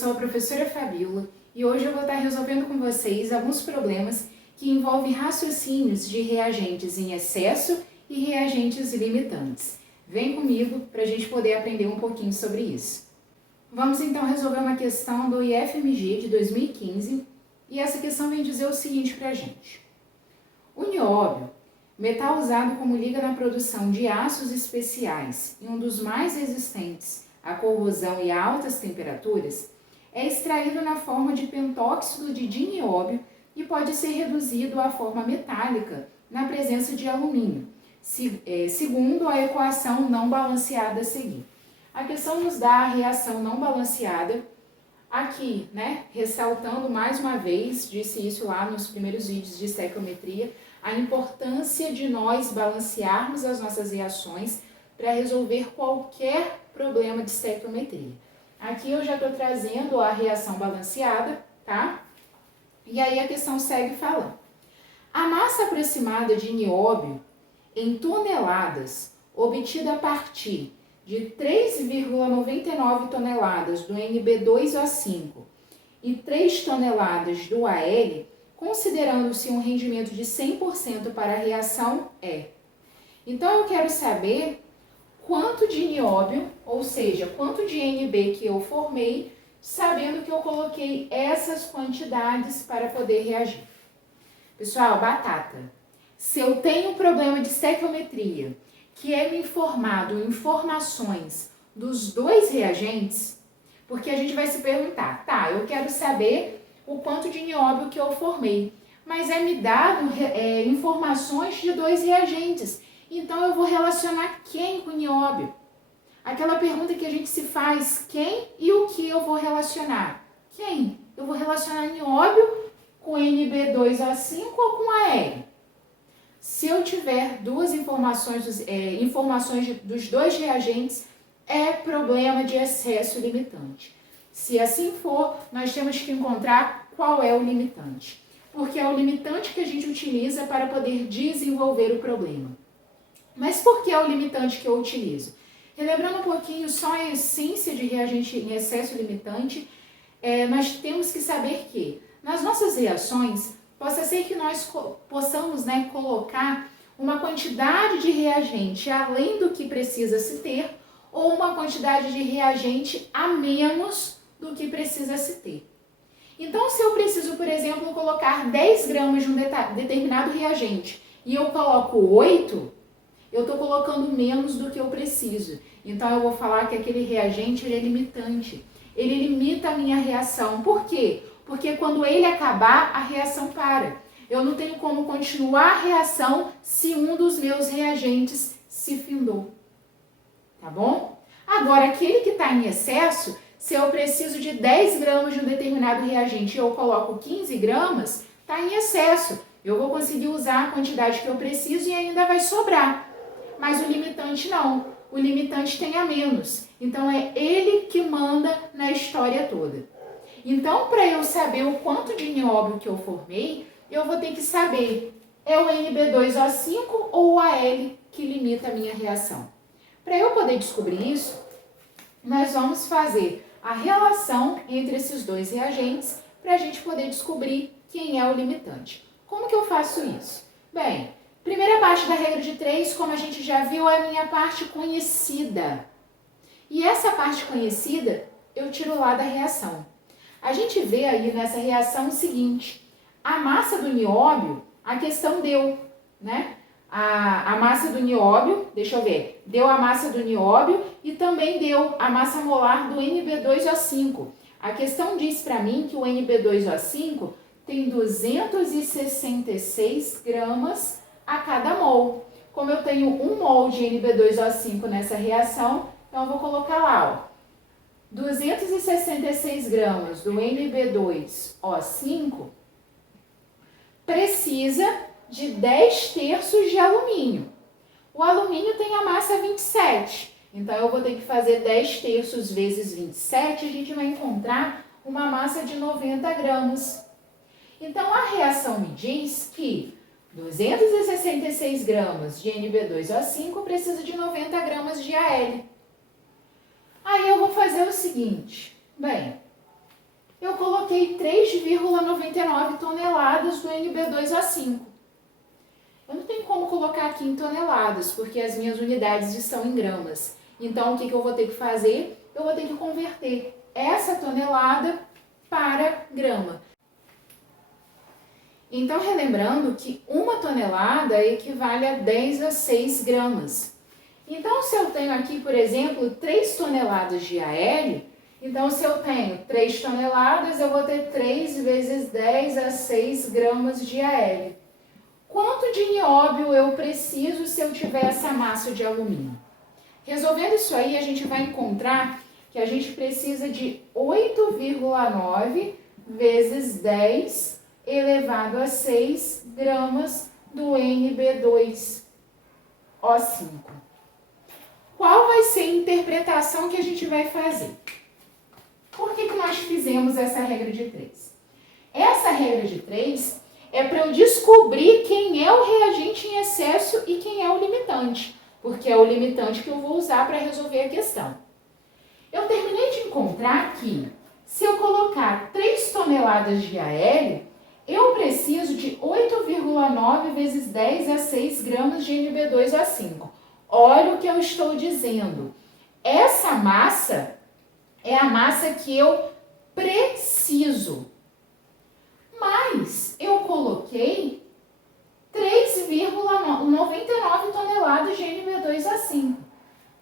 sou a professora Fabiola e hoje eu vou estar resolvendo com vocês alguns problemas que envolvem raciocínios de reagentes em excesso e reagentes limitantes. Vem comigo para a gente poder aprender um pouquinho sobre isso. Vamos então resolver uma questão do IFMG de 2015 e essa questão vem dizer o seguinte para a gente. O nióbio, metal usado como liga na produção de aços especiais e um dos mais resistentes à corrosão e a altas temperaturas, é extraído na forma de pentóxido de dinióbio e pode ser reduzido à forma metálica na presença de alumínio, segundo a equação não balanceada a seguir. A questão nos dá a reação não balanceada. Aqui, ressaltando mais uma vez, disse isso lá nos primeiros vídeos de estequiometria, a importância de nós balancearmos as nossas reações para resolver qualquer problema de estequiometria. Aqui eu já estou trazendo a reação balanceada, tá? E aí a questão segue falando. A massa aproximada de nióbio em toneladas, obtida a partir de 3,99 toneladas do NB2O5 e 3 toneladas do AL, considerando-se um rendimento de 100% para a reação, é. Então, eu quero saber quanto de nióbio, ou seja, quanto de NB que eu formei, sabendo que eu coloquei essas quantidades para poder reagir. Pessoal, batata. Se eu tenho um problema de estequiometria, que é me informado informações dos dois reagentes, porque a gente vai se perguntar, tá, eu quero saber o quanto de nióbio que eu formei, mas me dado informações de dois reagentes, então eu vou relacionar quem com nióbio? Aquela pergunta que a gente se faz, quem e o que eu vou relacionar? Quem? Eu vou relacionar nióbio com NB2O5 ou com AL? Se eu tiver duas informações dos dois reagentes, é problema de excesso limitante. Se assim for, nós temos que encontrar qual é o limitante, porque é o limitante que a gente utiliza para poder desenvolver o problema. Mas por que é o limitante que eu utilizo? Relembrando um pouquinho só a essência de reagente em excesso limitante, nós temos que saber que nas nossas reações, possa ser que nós possamos colocar uma quantidade de reagente além do que precisa se ter ou uma quantidade de reagente a menos do que precisa se ter. Então, se eu preciso, por exemplo, colocar 10 gramas de um determinado reagente e eu coloco 8, eu estou colocando menos do que eu preciso. Então, eu vou falar que aquele reagente é limitante. Ele limita a minha reação. Por quê? Porque quando ele acabar, a reação para. Eu não tenho como continuar a reação se um dos meus reagentes se findou. Tá bom? Agora, aquele que está em excesso, se eu preciso de 10 gramas de um determinado reagente e eu coloco 15 gramas, está em excesso. Eu vou conseguir usar a quantidade que eu preciso e ainda vai sobrar. Mas o limitante não. O limitante tem a menos. Então, é ele que manda na história toda. Então, para eu saber o quanto de nióbio que eu formei, eu vou ter que saber, é o NB2O5 ou o AL que limita a minha reação? Para eu poder descobrir isso, nós vamos fazer a relação entre esses dois reagentes para a gente poder descobrir quem é o limitante. Como que eu faço isso? Bem, primeira parte da regra de 3, como a gente já viu, é a minha parte conhecida. E essa parte conhecida, eu tiro lá da reação. A gente vê aí nessa reação o seguinte, a massa do nióbio, a questão deu, A massa do nióbio, deixa eu ver, deu a massa do nióbio e também deu a massa molar do NB2O5. A questão diz para mim que o NB2O5 tem 266 gramas a cada mol. Como eu tenho 1 mol de NB2O5 nessa reação, então eu vou colocar lá, 266 gramas do NB2O5 precisa de 10 terços de alumínio. O alumínio tem a massa 27, então eu vou ter que fazer 10 terços vezes 27, a gente vai encontrar uma massa de 90 gramas. Então a reação me diz que 266 gramas de NB2O5 precisa de 90 gramas de AL. Aí eu vou fazer o seguinte, bem, eu coloquei 3,99 toneladas do NB2O5. Eu não tenho como colocar aqui em toneladas, porque as minhas unidades estão em gramas. Então, o que eu vou ter que fazer? Eu vou ter que converter essa tonelada para grama. Então, relembrando que uma tonelada equivale a 10 a 6 gramas. Então, se eu tenho aqui, por exemplo, 3 toneladas de AL, então se eu tenho 3 toneladas, eu vou ter 3 vezes 10 a 6 gramas de AL. Quanto de nióbio eu preciso se eu tiver essa massa de alumínio? Resolvendo isso aí, a gente vai encontrar que a gente precisa de 8,9 vezes 10 elevado a 6 gramas do NB2O5. Qual vai ser a interpretação que a gente vai fazer? Por que nós fizemos essa regra de 3? Essa regra de 3 é para eu descobrir quem é o reagente em excesso e quem é o limitante, porque é o limitante que eu vou usar para resolver a questão. Eu terminei de encontrar que, se eu colocar 3 toneladas de AL, eu preciso de 8,9 vezes 10 a 6 gramas de NB2O5. Olha o que eu estou dizendo. Essa massa é a massa que eu preciso. Mas eu coloquei 3,99 toneladas de NB2O5.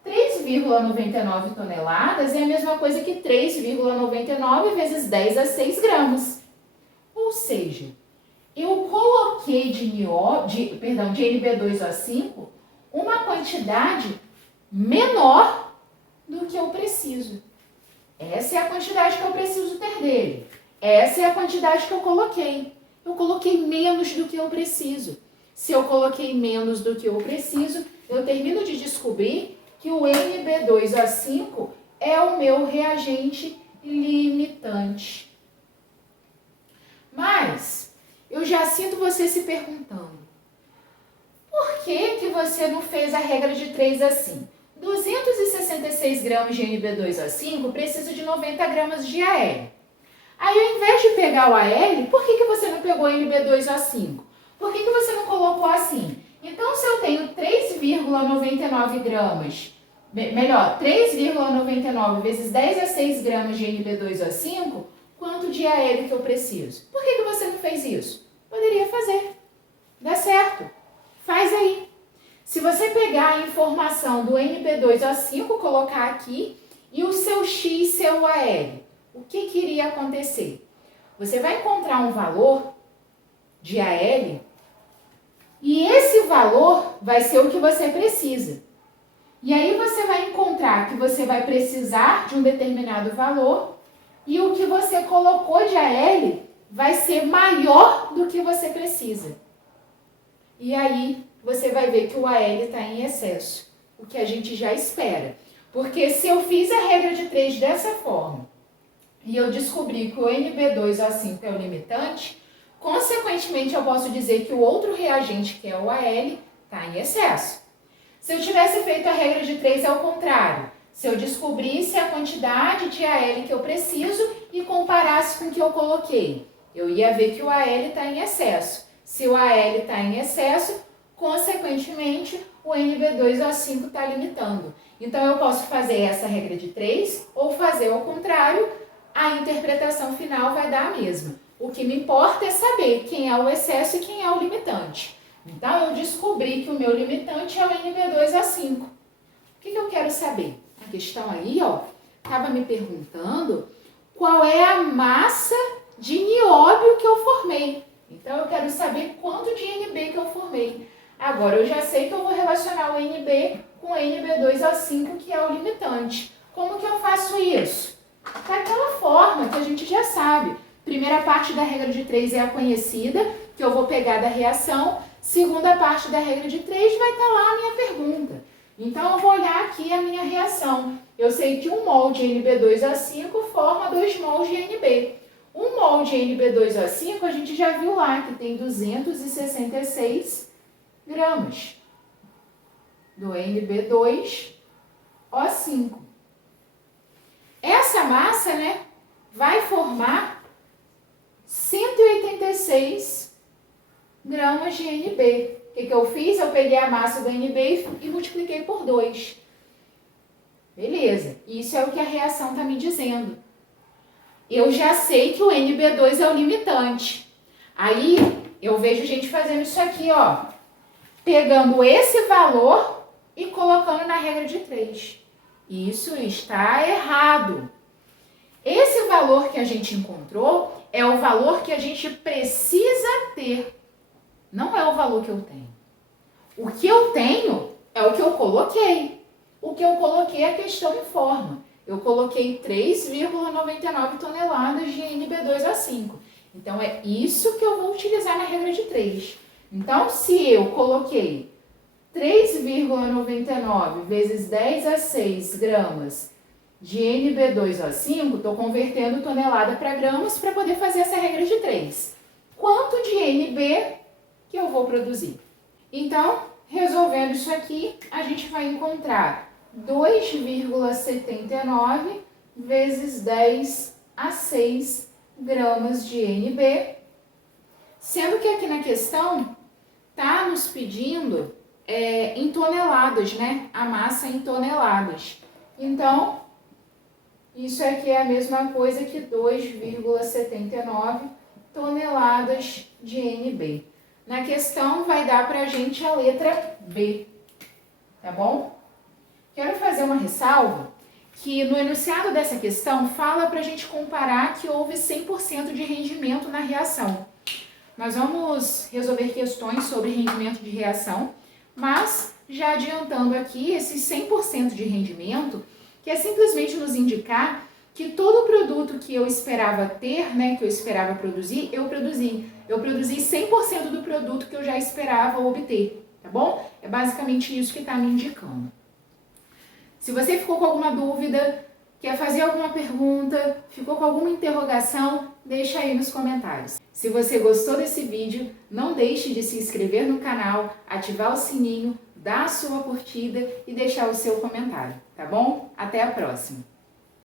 3,99 toneladas é a mesma coisa que 3,99 vezes 10 a 6 gramas. Ou seja, eu coloquei de NB2O5 uma quantidade menor do que eu preciso. Essa é a quantidade que eu preciso ter dele. Essa é a quantidade que eu coloquei. Eu coloquei menos do que eu preciso. Se eu coloquei menos do que eu preciso, eu termino de descobrir que o NB2O5 é o meu reagente limitante. Mas eu já sinto você se perguntando, por que você não fez a regra de 3 assim? 266 gramas de NB2O5 precisa de 90 gramas de AL. Aí, ao invés de pegar o AL, por que você não pegou o NB2O5? Por que você não colocou assim? Então, se eu tenho 3,99 gramas, melhor, 3,99 vezes 10 a 6 gramas de NB2O5, quanto de AL que eu preciso? Por que você não fez isso? Poderia fazer. Dá certo. Faz aí. Se você pegar a informação do NB2O5, colocar aqui, e o seu X ser o AL, o que iria acontecer? Você vai encontrar um valor de AL e esse valor vai ser o que você precisa. E aí você vai encontrar que você vai precisar de um determinado valor e o que você colocou de AL vai ser maior do que você precisa. E aí você vai ver que o AL está em excesso, o que a gente já espera. Porque se eu fiz a regra de 3 dessa forma, e eu descobri que o NB2O5 é o limitante, consequentemente eu posso dizer que o outro reagente, que é o AL, está em excesso. Se eu tivesse feito a regra de 3 ao contrário, se eu descobrisse a quantidade de AL que eu preciso e comparasse com o que eu coloquei, eu ia ver que o AL está em excesso. Se o AL está em excesso, consequentemente o NB2O5 está limitando. Então eu posso fazer essa regra de 3 ou fazer ao contrário, a interpretação final vai dar a mesma. O que me importa é saber quem é o excesso e quem é o limitante. Então, eu descobri que o meu limitante é o NB2O5. O que eu quero saber? A questão aí, ó, estava me perguntando qual é a massa de nióbio que eu formei. Então, eu quero saber quanto de NB que eu formei. Agora, eu já sei que eu vou relacionar o NB com o NB2O5, que é o limitante. Como que eu faço isso? Daquela forma que a gente já sabe. Primeira parte da regra de 3 é a conhecida, que eu vou pegar da reação. Segunda parte da regra de 3 vai estar lá a minha pergunta. Então, eu vou olhar aqui a minha reação. Eu sei que 1 mol de NB2O5 forma 2 mols de NB. 1 mol de NB2O5 a gente já viu lá que tem 266 gramas do NB2O5. Essa massa, né, vai formar 186 gramas de NB. O que eu fiz? Eu peguei a massa do NB e multipliquei por 2. Beleza, isso é o que a reação está me dizendo. Eu já sei que o NB2 é o limitante. Aí, eu vejo gente fazendo isso aqui, ó. Pegando esse valor e colocando na regra de 3. Isso está errado. Esse valor que a gente encontrou é o valor que a gente precisa ter. Não é o valor que eu tenho. O que eu tenho é o que eu coloquei. O que eu coloquei a questão informa. Eu coloquei 3,99 toneladas de NB2A5. Então, é isso que eu vou utilizar na regra de 3. Então, se eu coloquei 3,99 vezes 10 a 6 gramas de NB2O5, estou convertendo tonelada para gramas para poder fazer essa regra de 3. Quanto de NB que eu vou produzir? Então, resolvendo isso aqui, a gente vai encontrar 2,79 vezes 10 a 6 gramas de NB, sendo que aqui na questão está nos pedindo em toneladas, né? A massa em toneladas. Então, isso aqui é a mesma coisa que 2,79 toneladas de NB. Na questão vai dar para a gente a letra B, tá bom? Quero fazer uma ressalva que no enunciado dessa questão fala para a gente comparar que houve 100% de rendimento na reação. Nós vamos resolver questões sobre rendimento de reação, mas já adiantando aqui, esse 100% de rendimento, que é simplesmente nos indicar que todo o produto que eu esperava ter, né, que eu esperava produzir, eu produzi. Eu produzi 100% do produto que eu já esperava obter, tá bom? É basicamente isso que está me indicando. Se você ficou com alguma dúvida, quer fazer alguma pergunta, ficou com alguma interrogação, deixa aí nos comentários. Se você gostou desse vídeo, não deixe de se inscrever no canal, ativar o sininho, dar a sua curtida e deixar o seu comentário, tá bom? Até a próxima!